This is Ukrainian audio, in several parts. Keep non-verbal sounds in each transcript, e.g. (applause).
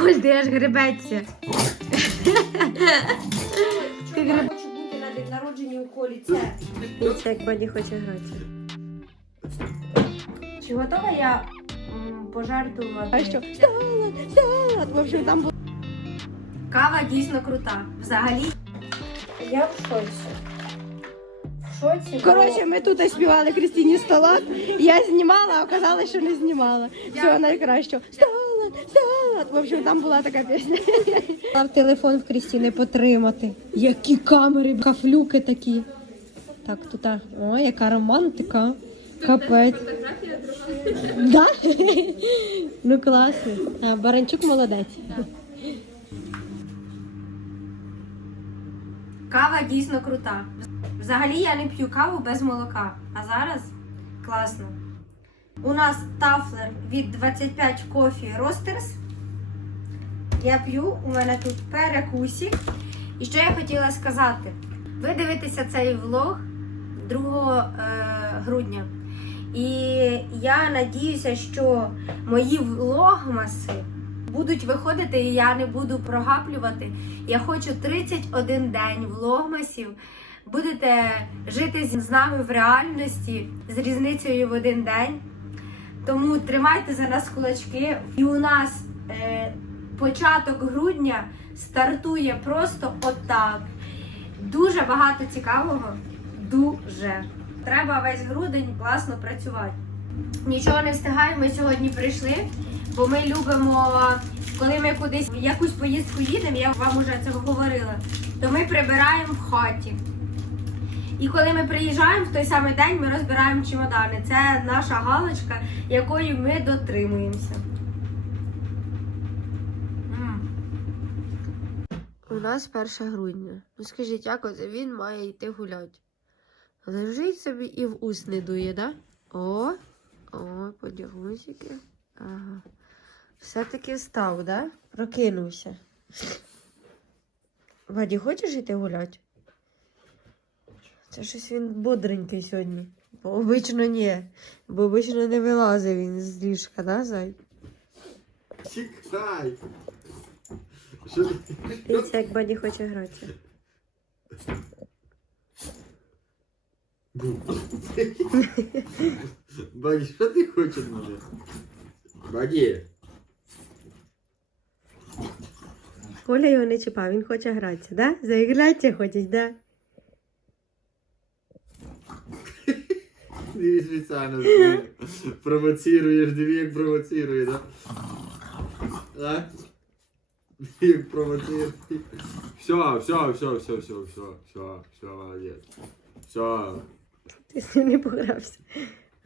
Коль, ти аж гребеться. Ти Я гриб... хочу бути на день народження у колі. Це. Дивіться, як Баді хоче грати. Чи готова я м, пожартувати? А що? Салат, салат. В общем, там. Кава дійсно крута. Взагалі. Я в шоці. Шоці. Коротше, ми тут співали Крістіні салат. Я знімала, а оказалось, що не знімала. Всього найкращого. Салат, салат. В общем, там була така пісня. (laughs) Став телефон в Крістіни потримати. Які камери, кафлюки такі. Так, тут. О, яка романтика. Капець. Да? (laughs) Ну класно. А, Баранчук молодець. Кава дійсно крута. Взагалі я не п'ю каву без молока. А зараз класно. У нас тафлер від 25 кофі Roasters. Я п'ю, у мене тут перекусик. І що я хотіла сказати? Ви дивитеся цей влог 2 е, грудня. І я надіюся, що мої влогмаси будуть виходити, і я не буду прогаплювати. Я хочу 31 день влогмасів. Будете жити з нами в реальності з різницею в один день. Тому тримайте за нас кулачки. І у нас е, початок грудня стартує просто отак. Дуже багато цікавого. Дуже. Треба весь грудень класно працювати. Нічого не встигаємо. Ми сьогодні прийшли, бо ми любимо, коли ми кудись в якусь поїздку їдемо, я вам уже це говорила, то ми прибираємо в хаті. І коли ми приїжджаємо в той самий день, ми розбираємо чемодани. Це наша галочка, якої ми дотримуємося. У нас 1 грудня. Ну скажіть, як оце він має йти гуляти? Лежить собі і в ус не дує, да? О, о, подягусики. Ага. Все-таки став, да? Прокинувся. Ваді, хочеш йти гуляти? Це щось він бодренький сьогодні. Бо обично ні. Бо обично не вилазить він з ліжка, да, зай? Чекай. Що ти? Дивіться, як Баді хоче гратися. Баді, що ти хочеш від мене? Баді. Коля його не чіпав, він хоче гратися, да? Заігратися хочуть, да? Ти спеціально провоцируєш, диви, як провоцирує, да? А? Як провоцирує. Все, все, все, все, все, все, все, все, молодець. Все. Ти з ним не погрався.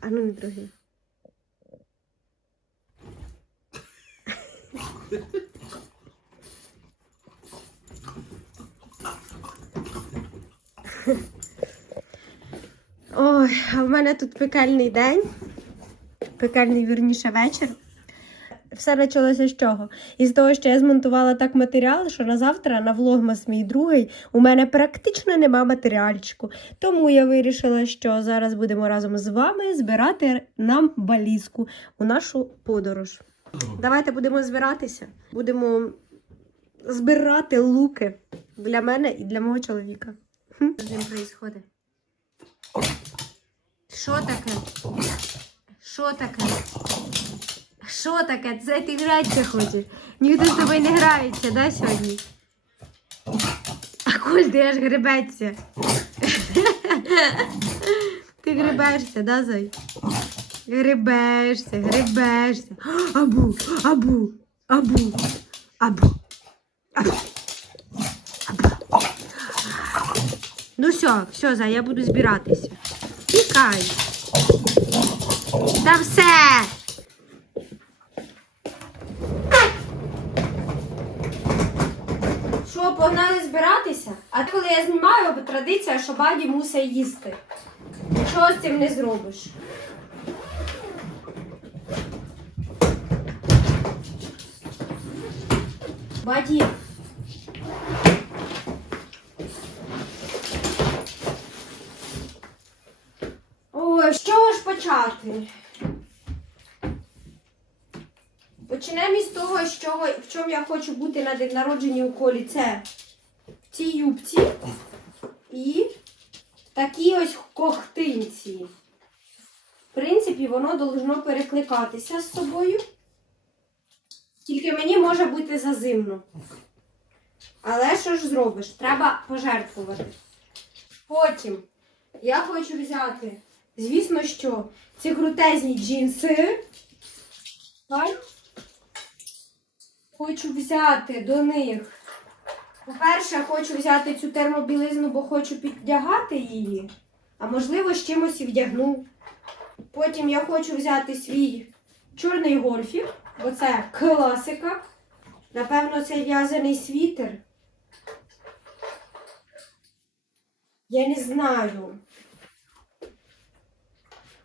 А ну не трогай. Ой, а в мене тут пекельний день. Пекельний, вірніше, вечір. Все почалося з чого? Із того, що я змонтувала так матеріал, що на завтра на влогмас мій другий у мене практично нема матеріальчику. Тому я вирішила, що зараз будемо разом з вами збирати нам балізку у нашу подорож. Давайте будемо збиратися. Будемо збирати луки для мене і для мого чоловіка. Хм. Що таке? Що таке? Що таке? Це ти гратися хочеш? Ніхто з тобою не грається, да, сьогодні? А Коль, ти аж гребеться. Ти гребешся, да, Зой? Гребешся, гребешся. Абу, абу, абу, абу, абу. Ну все, все, Зай, я буду збиратися. Тікай. Та все. Що, погнали збиратися? А коли я знімаю, бо традиція, що баді мусить їсти. Нічого з цим не зробиш. Баді. З чого ж почати? Почнемо із того, що, в чому я хочу бути на день народження у колі. Це в цій юбці і такі ось кохтинці. В принципі, воно должно перекликатися з собою. Тільки мені може бути зазимно. Але що ж зробиш? Треба пожертвувати. Потім я хочу взяти, звісно, що ці крутезні джинси. Хочу взяти до них. По-перше, хочу взяти цю термобілизну, бо хочу піддягати її. А можливо, з чимось і вдягну. Потім я хочу взяти свій чорний гольфік, бо це класика. Напевно, це в'язаний світер. Я не знаю.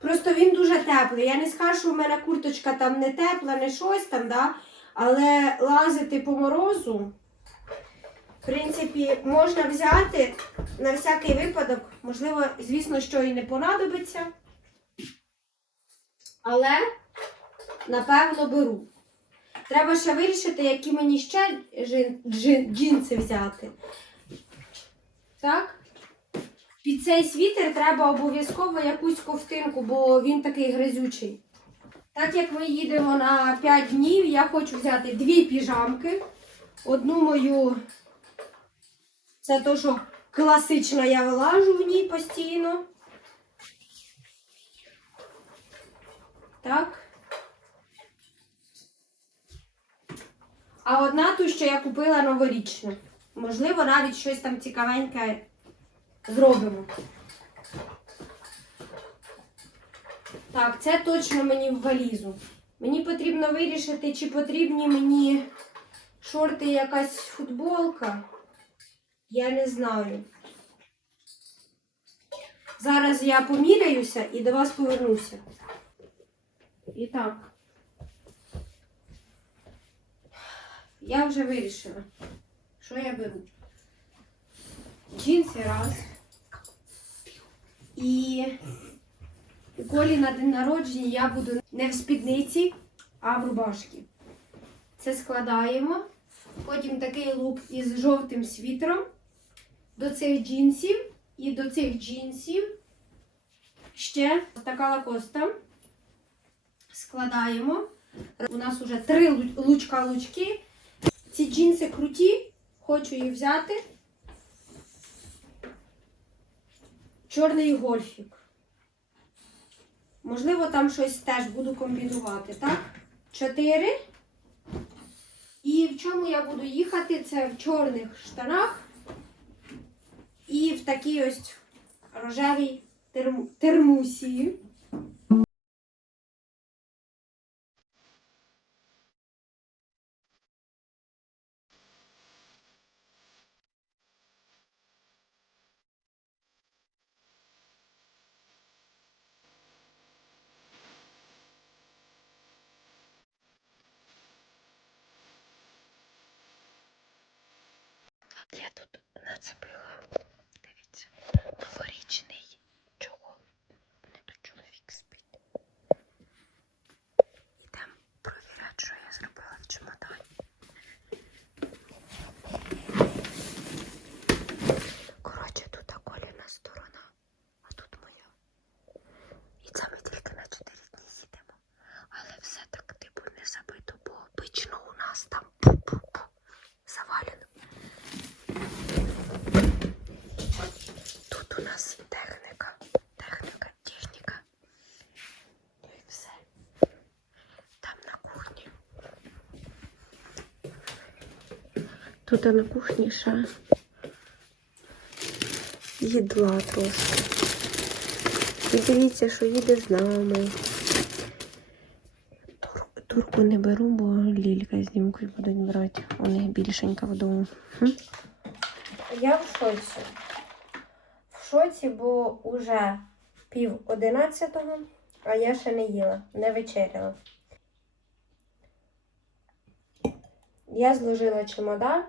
Просто він дуже теплий. Я не скажу, що в мене курточка там не тепла, не щось там, да? але лазити по морозу, в принципі, можна взяти на всякий випадок. Можливо, звісно, що і не понадобиться. Але, напевно, беру. Треба ще вирішити, які мені ще джин- джин- джинси взяти. Так? Під цей світер треба обов'язково якусь ковтинку, бо він такий гризючий. Так як ми їдемо на 5 днів, я хочу взяти дві піжамки. Одну мою, це то, що класично я вилажу в ній постійно. Так. А одна ту, що я купила новорічну. Можливо, навіть щось там цікавеньке зробимо. Так, це точно мені в валізу. Мені потрібно вирішити, чи потрібні мені шорти якась футболка. Я не знаю. Зараз я поміряюся і до вас повернуся. І так. Я вже вирішила, що я беру. Джинси раз. І у колі на день народження я буду не в спідниці, а в рубашці. Це складаємо. Потім такий лук із жовтим світером. До цих джинсів і до цих джинсів ще така лакоста. Складаємо. У нас вже три лучка-лучки. Ці джинси круті, хочу їх взяти. Чорний гольфік. Можливо, там щось теж буду комбінувати, так? Чотири. І в чому я буду їхати? Це в чорних штанах і в такій ось рожевій терм- Я тут нацепила. Дивіться, новорічний чого. Не то чоловік спить. Ідемо провіряти, що я зробила в чемодані. Коротше, тут Коліна сторона, а тут моя. І це ми тільки на 4 дні їдемо. Але все так типу не забито, бо обично у нас там пу-пу-пу завалено. Тут у нас техніка, техніка, техніка. Ну і все. Там на кухні. Тут на кухні ще їдла трошки. І дивіться, що їде з нами. Тур, турку не беру, бо лілька з німкою будуть брати. У них більшенька вдома. Я в шоці. В шоці, бо уже пів одинадцятого, а я ще не їла, не вечеряла. Я зложила чемодан,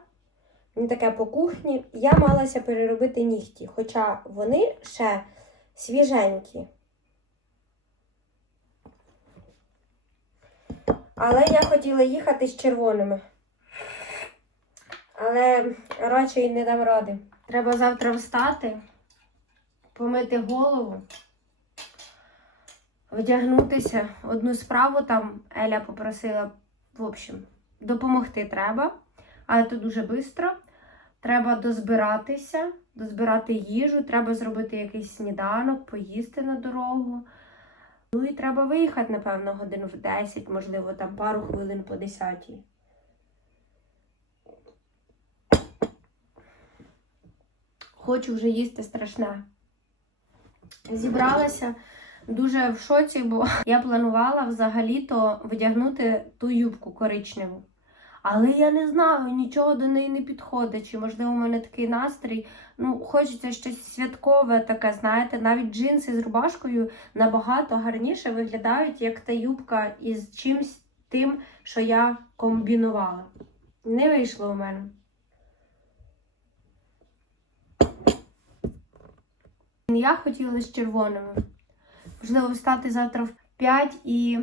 таке по кухні. Я малася переробити нігті, хоча вони ще свіженькі. Але я хотіла їхати з червоними. Але радше й не дам ради. Треба завтра встати, помити голову, вдягнутися. Одну справу там Еля попросила, в общем, допомогти треба, але то дуже швидко. Треба дозбиратися, дозбирати їжу, треба зробити якийсь сніданок, поїсти на дорогу. Ну і треба виїхати, напевно, годин в 10, можливо, там пару хвилин по 10. Хочу вже їсти страшне. Зібралася дуже в шоці, бо я планувала взагалі-то вдягнути ту юбку коричневу. Але я не знаю, нічого до неї не підходить. Чи можливо у мене такий настрій. Ну, хочеться щось святкове таке, знаєте, навіть джинси з рубашкою набагато гарніше виглядають, як та юбка із чимсь тим, що я комбінувала. Не вийшло у мене. Я хотіла з червоними. Можливо, встати завтра в 5 і,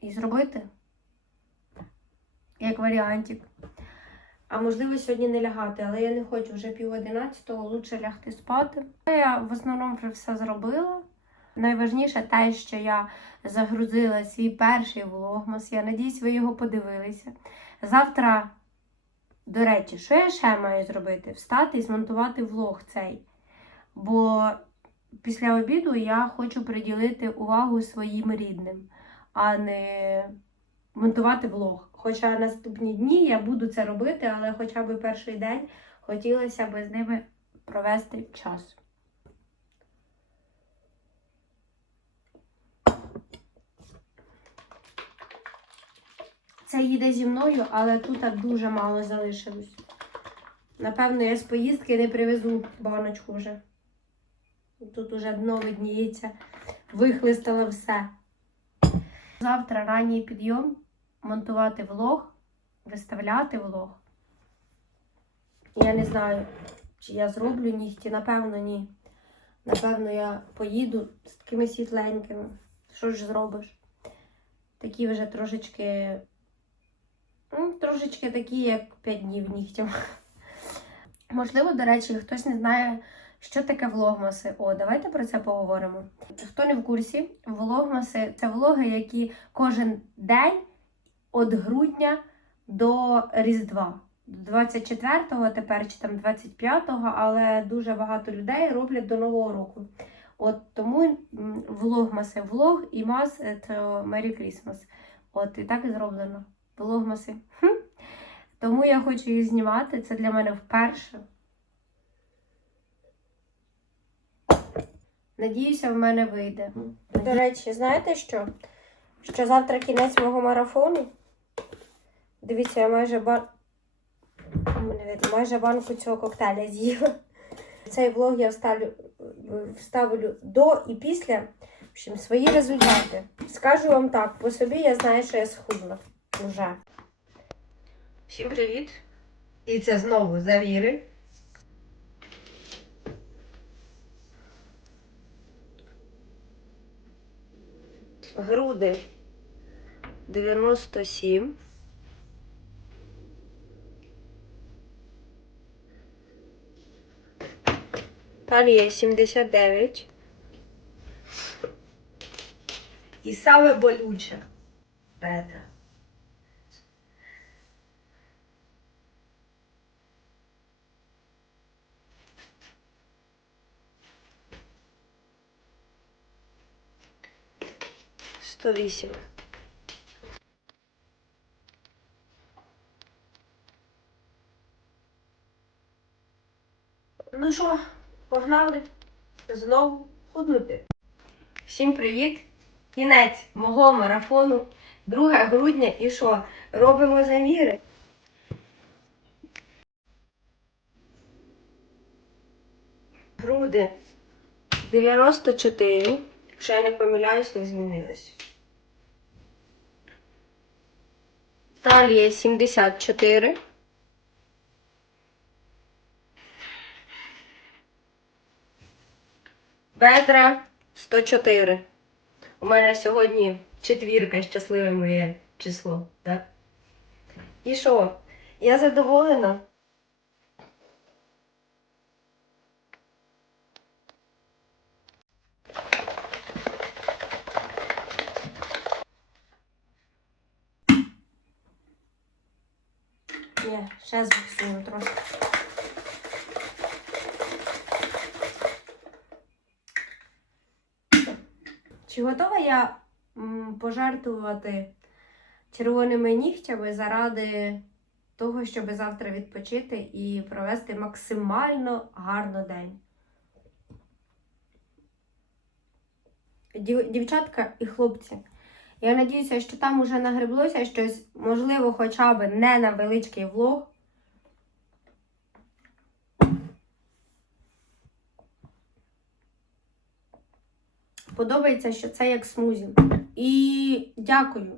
і зробити. Як варіантик. А можливо, сьогодні не лягати, але я не хочу вже пів одинадцятого, лучше лягти спати. Я в основному вже все зробила. Найважніше те, що я загрузила свій перший влогмас. Я надіюсь, ви його подивилися. Завтра, до речі, що я ще маю зробити? Встати і змонтувати влог цей. Бо після обіду я хочу приділити увагу своїм рідним, а не монтувати влог. Хоча наступні дні я буду це робити, але хоча б перший день хотілося б з ними провести час. Це їде зі мною, але тут дуже мало залишилось. Напевно, я з поїздки не привезу баночку вже. Тут уже дно видніється, вихлистала все. Завтра ранній підйом, монтувати влог, виставляти влог. Я не знаю, чи я зроблю нігті, напевно, ні. Напевно, я поїду з такими світленькими. Що ж зробиш? Такі вже трошечки. Ну, трошечки такі, як 5 днів нігтям. (laughs) Можливо, до речі, хтось не знає, що таке влогмаси. О, давайте про це поговоримо. Хто не в курсі, влогмаси це влоги, які кожен день від грудня до Різдва. 24-го тепер чи там 25-го, але дуже багато людей роблять до Нового року. От тому влогмаси влог і мас це Merry Christmas. От і так і зроблено. Влогмаси. Хм. Тому я хочу їх знімати. Це для мене вперше. Надіюся, в мене вийде. До речі, знаєте що? Що завтра кінець мого марафону. Дивіться, я майже бан... Мене видно, майже банку цього коктейля з'їла. Цей влог я вставлю, вставлю до і після. В общем, свої результати. Скажу вам так, по собі я знаю, що я схудла. Уже. Всім привіт! І це знову завіри. Груди 97. Талія 79. І саме болюче. Бедра. Сто вісім. Ну що, погнали знову худнути. Всім привіт! Кінець мого марафону 2 грудня і що? Робимо заміри. Груди 94. Якщо я не помиляюсь, не змінилось. Талія 74. Бедра 104. У мене сьогодні четвірка щасливе моє число, так? І що? Я задоволена. Ні, ще збуксую трошки. Чи готова я пожертвувати червоними нігтями заради того, щоб завтра відпочити і провести максимально гарно день? Дівчатка і хлопці, я надіюся, що там уже нагреблося щось, можливо, хоча б не на величкий влог. Подобається, що це як смузі. І дякую,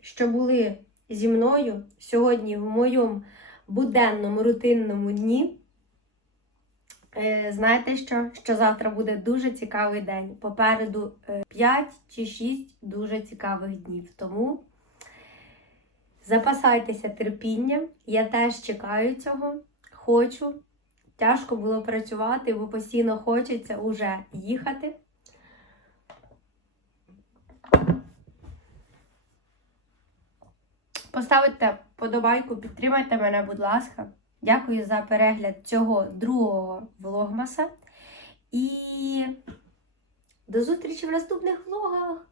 що були зі мною сьогодні в моєму буденному рутинному дні. Е, Знаєте що? Що завтра буде дуже цікавий день. Попереду 5 чи 6 дуже цікавих днів. Тому запасайтеся терпінням. Я теж чекаю цього. Хочу. Тяжко було працювати, бо постійно хочеться уже їхати. Поставте подобайку, підтримайте мене, будь ласка. Дякую за перегляд цього другого влогмаса. І до зустрічі в наступних влогах!